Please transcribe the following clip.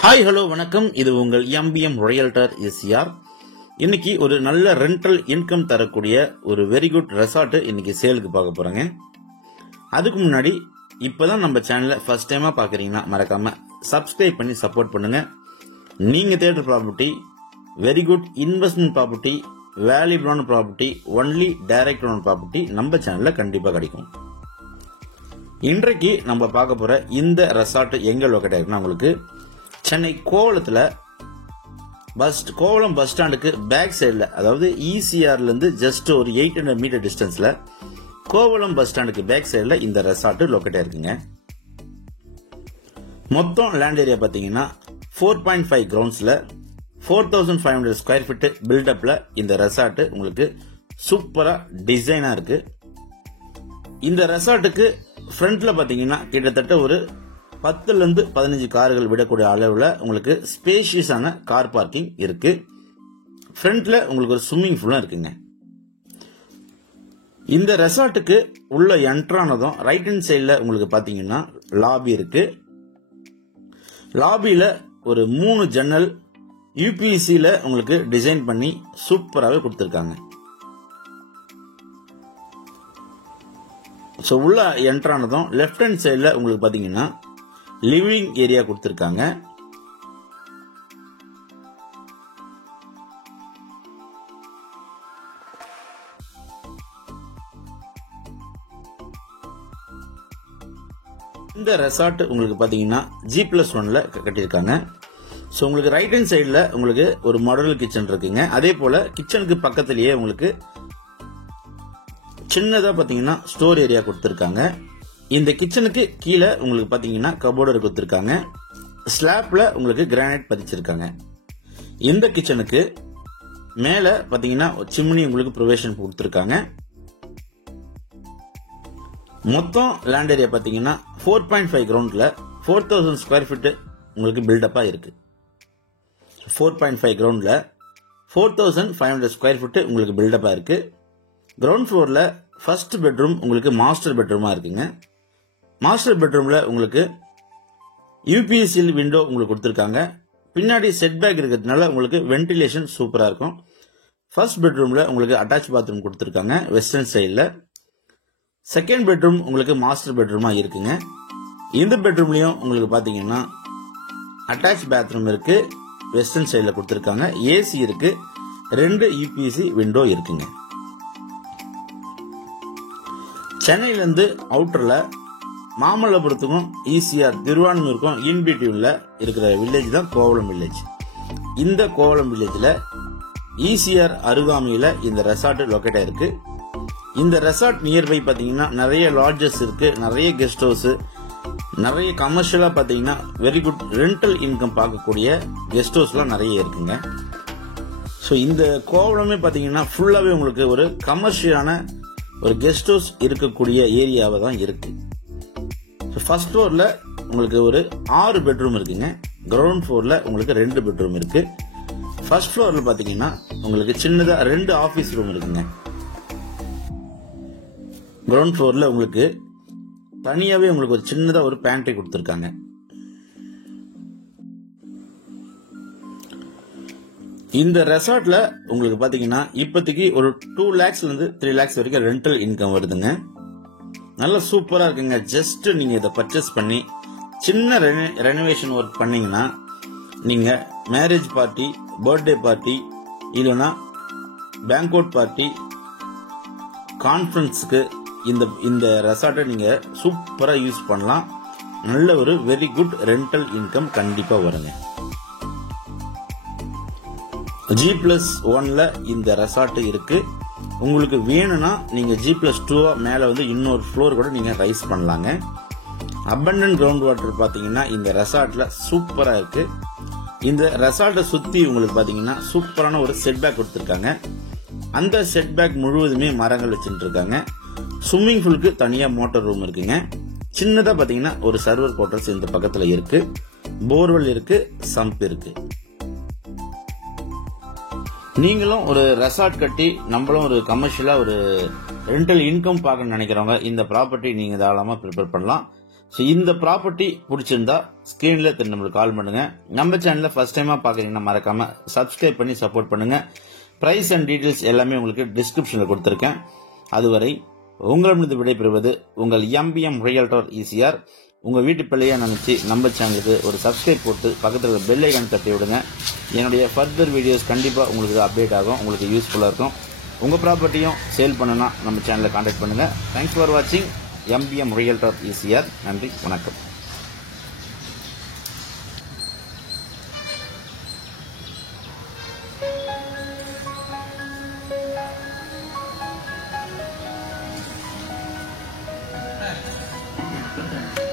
Hi hello வணக்கம். இது உங்கள் எம்பிஎம் ரியல்டர் எஸ்ஆர். இன்னைக்கு ஒரு நல்ல ரெண்டல் இன்கம் தரக்கூடிய ஒரு வெரி குட் ரெசார்ட் இன்னைக்கு சேலுக்கு பார்க்க போறேங்க. அதுக்கு முன்னாடி இப்பதான் நம்ம சேனலை ஃபர்ஸ்ட் டைமா பாக்குறீங்கன்னா மறக்காம சப்ஸ்கிரைப் பண்ணி சப்போர்ட் பண்ணுங்க. நீங்க தேடுற property very good investment property, வேல்யூபிளான property, only direct own property நம்ம சேனல்ல கண்டிப்பா கிடைக்கும். இன்றைக்கு நம்ம பார்க்க போற இந்த ரெசார்ட் எங்க லொகேட் ஆயிருக்குன்னா உங்களுக்கு சென்னை கோவளத்துல கோவளம் பஸ் ஸ்டாண்டுக்கு பேக் சைடுல, அதாவது இசிஆர்ல இருந்து ஜஸ்ட் ஒரு 800 மீட்டர் டிஸ்டன்ஸ்ல கோவளம் பஸ் ஸ்டாண்டுக்கு பேக் சைடுல இந்த ரெசார்ட் லொகேட் ஆயிருக்குங்க. மொத்தம் லேண்ட் ஏரியா பாத்தீங்கன்னா 4.5 கிரவுண்ட்ஸ்ல 4500 ஸ்கொயர் ஃபீட் பில்டப்ல இந்த ரெசார்ட் உங்களுக்கு சூப்பரா டிசைனா இருக்கு. இந்த ரெசார்ட்டுக்கு ஃப்ரண்ட்ல பாத்தீங்கன்னா கிட்டத்தட்ட ஒரு 10 ல இருந்து 15 கார்கள் விடக்கூடிய அளவுல உங்களுக்கு ஸ்பேஷியஸான கார் பார்க்கிங் இருக்கு. ஃப்ரண்ட்ல உங்களுக்கு ஒரு ஸ்விம்மிங் பூலும் இருக்குங்க. இந்த ரெசார்ட்டுக்கு உள்ள என்ட்ரானதும் ரைட் ஹேண்ட் சைடுல உங்களுக்கு பாத்தீங்கன்னா லாபி இருக்கு. லாபியில ஒரு 3 ஜன்னல் யூபிசில உங்களுக்கு டிசைன் பண்ணி சூப்பராகவே கொடுத்திருக்காங்க. ஸோ உள்ள என்ட்ரானதும் லெஃப்ட் ஹேண்ட் சைடில் உங்களுக்கு பார்த்தீங்கன்னா லிவிங் ஏரியா கொடுத்துருக்காங்க. இந்த ரெசார்ட் உங்களுக்கு பார்த்தீங்கன்னா G+1ல கட்டியிருக்காங்க. ஸோ உங்களுக்கு ரைட் ஹேண்ட் சைடில் உங்களுக்கு ஒரு மாடல் கிச்சன் இருக்குங்க. அதே போல கிச்சனுக்கு பக்கத்திலேயே உங்களுக்கு சின்னதா பாத்தீங்கன்னா ஸ்டோர் ஏரியா கொடுத்திருக்காங்க. இந்த கிச்சனுக்கு கீழே உங்களுக்கு பாத்தீங்கன்னா கபோர்டர் கொடுத்திருக்காங்க. ஸ்லாப்ல உங்களுக்கு கிரானைட் பதிச்சிருக்காங்க. இந்த கிச்சனுக்கு மேல பாத்தீங்கன்னா சிம்னி உங்களுக்கு ப்ரொவிஷன் கொடுத்திருக்காங்க. மொத்தம் லேண்ட் ஏரியா பாத்தீங்கன்னா 4.5 கிரவுண்ட்ல 4000 ஸ்கொயர் ஃபீட் உங்களுக்கு பில்டப்பா இருக்கு. 4.5 கிரவுண்ட்ல 4500 ஸ்கொயர் ஃபீட் உங்களுக்கு பில்டப்பா இருக்கு. கிரவுண்ட் ஃப்ளோர்ல ஃபர்ஸ்ட் பெட்ரூம் உங்களுக்கு மாஸ்டர் பெட்ரூமா இருக்குங்க. மாஸ்டர் பெட்ரூம்ல உங்களுக்கு யூபிஎஸ்சி விண்டோ உங்களுக்கு கொடுத்திருக்காங்க. பின்னாடி செட் பேக் இருக்கிறதுனால உங்களுக்கு வென்டிலேஷன் சூப்பரா இருக்கும். ஃபர்ஸ்ட் பெட்ரூம்ல உங்களுக்கு அட்டாச் பாத்ரூம் கொடுத்திருக்காங்க வெஸ்டர்ன் ஸ்டைல்ல. செகண்ட் பெட்ரூம் உங்களுக்கு மாஸ்டர் பெட்ரூமா இருக்குங்க. இந்த பெட்ரூம்லயும் உங்களுக்கு பாத்தீங்கன்னா அட்டாச் பாத்ரூம் இருக்கு, வெஸ்டர்ன் ஸ்டைல்ல கொடுத்திருக்காங்க. ஏசி இருக்கு, 2 யூபிஎஸ்சி விண்டோ இருக்குங்க. சென்னையில இருந்து அவுட்டர்ல மாமல்லபுரத்துக்கும் ஈசிஆர் திருவான்மூருக்கும் இன்பிட்வீன்ல இருக்கிற வில்லேஜ் தான் கோவளம் வில்லேஜ். இந்த கோவளம் வில்லேஜ்ல ஈசிஆர் அருகாமையில இந்த ரெசார்ட் லொகேட் ஆயிருக்கு. இந்த ரெசார்ட் நியர்பை பாத்தீங்கன்னா நிறைய லாட்ஜஸ் இருக்கு, நிறைய கெஸ்ட் ஹவுஸ், நிறைய கமர்ஷியலா பாத்தீங்கன்னா வெரி குட் ரெண்டல் இன்கம் பார்க்கக்கூடிய கெஸ்ட் ஹவுஸ்லாம் நிறைய இருக்குங்க. ஸோ இந்த கோவளமே பாத்தீங்கன்னா ஃபுல்லாவே உங்களுக்கு ஒரு கமர்ஷியலான ஒரு கெஸ்ட் ஹவுஸ் இருக்கக்கூடிய ஏரியாவை தான் இருக்கு. ஃபர்ஸ்ட் ஃப்ளோர்ல உங்களுக்கு ஒரு 6 பெட்ரூம் இருக்குங்க. கிரவுண்ட் ஃப்ளோர்ல உங்களுக்கு 2 பெட்ரூம் இருக்கு. ஃபர்ஸ்ட் ஃப்ளோர்ல பாத்தீங்கன்னா உங்களுக்கு சின்னதா 2 ஆபீஸ் ரூம் இருக்குங்க. கிரவுண்ட் ஃப்ளோர்ல உங்களுக்கு தனியாவே உங்களுக்கு ஒரு சின்னதா ஒரு பேண்ட்ரி கொடுத்திருக்காங்க. இந்த ரெசார்ட்ல உங்களுக்கு பாத்தீங்கன்னா இப்போதைக்கு ஒரு 2 lakhsல இருந்து 3 lakhs வரைக்கும் ரெண்டல் இன்கம் வருதுங்க. நல்லா சூப்பரா இருக்குங்க. ஜஸ்ட் நீங்க இதை பர்ச்சேஸ் பண்ணி சின்ன ரெனோவேஷன் ஒர்க் பண்ணீங்கன்னா நீங்க மேரேஜ் பார்ட்டி, பர்த்டே பார்ட்டி, இல்லைன்னா பேங்க்அவுட் பார்ட்டி, கான்ஃபரன்ஸுக்கு இந்த ரெசார்ட்டை நீங்க சூப்பரா யூஸ் பண்ணலாம். நல்ல ஒரு வெரி குட் ரெண்டல் இன்கம் கண்டிப்பா வருங்க. G+1ல இந்த ரெசார்ட் இருக்கு. உங்களுக்கு வேணும்னா நீங்க G+2 மேல வந்து இன்னொரு ஃப்ளோர் கூட நீங்க ரைஸ் பண்ணலாங்க. அபண்டன்ட் கிரவுண்ட் வாட்டர் பாத்தீங்கன்னா இந்த ரெசார்ட்ல சூப்பரா இருக்கு. இந்த ரெசார்ட்டை சுத்தி உங்களுக்கு பாத்தீங்கன்னா சூப்பரான ஒரு செட் பேக் கொடுத்திருக்காங்க. அந்த செட் பேக் முழுவதுமே மரங்கள் வச்சுட்டு இருக்காங்க. ஸ்விம்மிங் பூலுக்கு தனியா மோட்டார் ரூம் இருக்குங்க. சின்னதா பாத்தீங்கன்னா ஒரு சர்வர் குவார்டர்ஸ் இந்த பக்கத்துல இருக்கு, போர்வெல் இருக்கு, சம்ப் இருக்கு. நீங்களும் ஒரு ரெசார்ட் கட்டி நம்மளும் ஒரு கமர்ஷியலா ஒரு ரெண்டல் இன்கம் பார்க்க நினைக்கிறவங்க இந்த ப்ராப்பர்ட்டி நீங்க தாராளமா ப்ரிப்பேர் பண்ணலாம். ஸோ இந்த ப்ராப்பர்ட்டி பிடிச்சிருந்தா ஸ்கிரீன்ல நம்மளுக்கு கால் பண்ணுங்க. நம்ம சேனலை ஃபர்ஸ்ட் டைமா பாக்குறீங்கன்னா மறக்காம சப்ஸ்கிரைப் பண்ணி சப்போர்ட் பண்ணுங்க. பிரைஸ் அண்ட் டீடைல்ஸ் எல்லாமே உங்களுக்கு டிஸ்கிரிப்ஷன்ல கொடுத்திருக்கேன். அதுவரை உங்களிடமிருந்து விடைபெறுவது உங்கள் எம்பிஎம் ரியல்டர் ஈசிஆர். உங்க வீட்டு பிள்ளையா நினைச்சு நம்ம சேனலுக்கு ஒரு சப்ஸ்கிரைப் போட்டு பக்கத்தில் இருக்க பெல் ஐக்கான் தட்டி விடுங்க. என்னுடைய ஃபர்தர் வீடியோஸ் கண்டிப்பா உங்களுக்கு அப்டேட் ஆகும், உங்களுக்கு யூஸ்ஃபுல்லா இருக்கும். உங்க ப்ராப்பர்ட்டியும் சேல் பண்ணனா நம்ம சேனலை கான்டாக்ட் பண்ணுங்க. தேங்க்ஸ் ஃபார் வாட்சிங் எம்பிஎம் ரியல்டர் ஈசிஆர். நன்றி, வணக்கம். Hey.